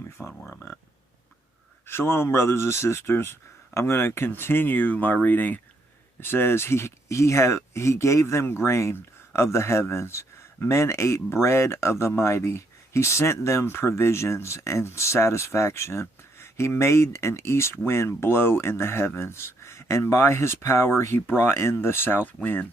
Let me find where I'm at. Shalom, brothers and sisters. I'm going to continue my reading. It says, He gave them grain of the heavens. Men ate bread of the mighty. He sent them provisions and satisfaction. He made an east wind blow in the heavens, and by his power he brought in the south wind.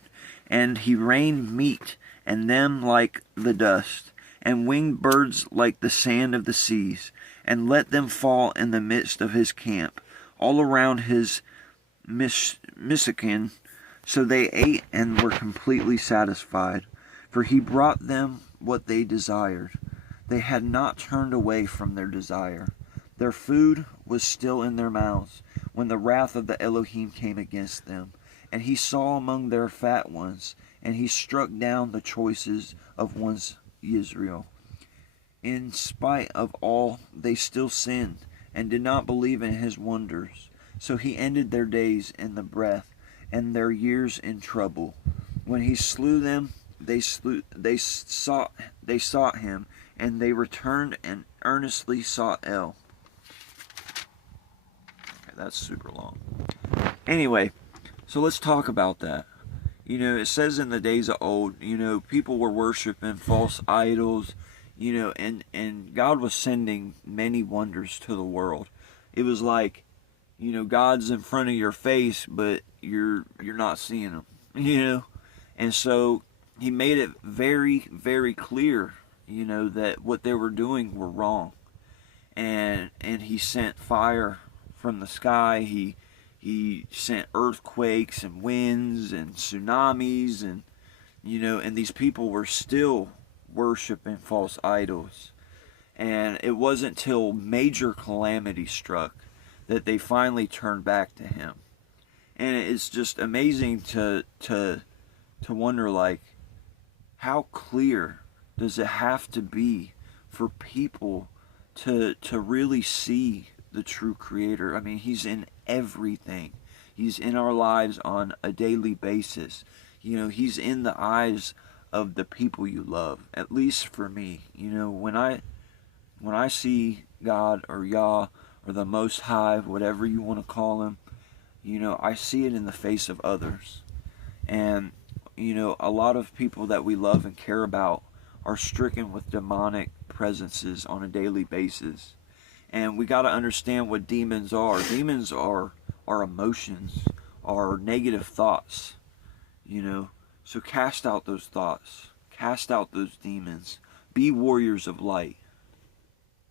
And he rained meat and them like the dust, and winged birds like the sand of the seas, and let them fall in the midst of his camp, all around his Misakin. So they ate and were completely satisfied, for he brought them what they desired. They had not turned away from their desire. Their food was still in their mouths when the wrath of the Elohim came against them. And he saw among their fat ones, and he struck down the choices of one's Israel. In spite of all, they still sinned and did not believe in his wonders. So he ended their days in the breath, and their years in trouble. When he slew them, they sought him, and they returned and earnestly sought El. Okay, that's super long. Anyway, so let's talk about that. It says in the days of old, people were worshiping false idols, and God was sending many wonders to the world. It was like, God's in front of your face, but you're not seeing him, And so he made it very, very clear, that what they were doing were wrong. And he sent fire from the sky. He sent earthquakes and winds and tsunamis, and and these people were still worshiping false idols. And it wasn't till major calamity struck that they finally turned back to him. And it's just amazing to wonder, like, how clear does it have to be for people to really see the true Creator? I mean, he's in everything. He's in our lives on a daily basis. He's in the eyes of the people you love. At least for me, when I see God or Yah or the Most High, whatever you want to call him, I see it in the face of others. And a lot of people that we love and care about are stricken with demonic presences on a daily basis. And we got to understand what demons are. Demons are emotions, are negative thoughts, So cast out those thoughts. Cast out those demons. Be warriors of light.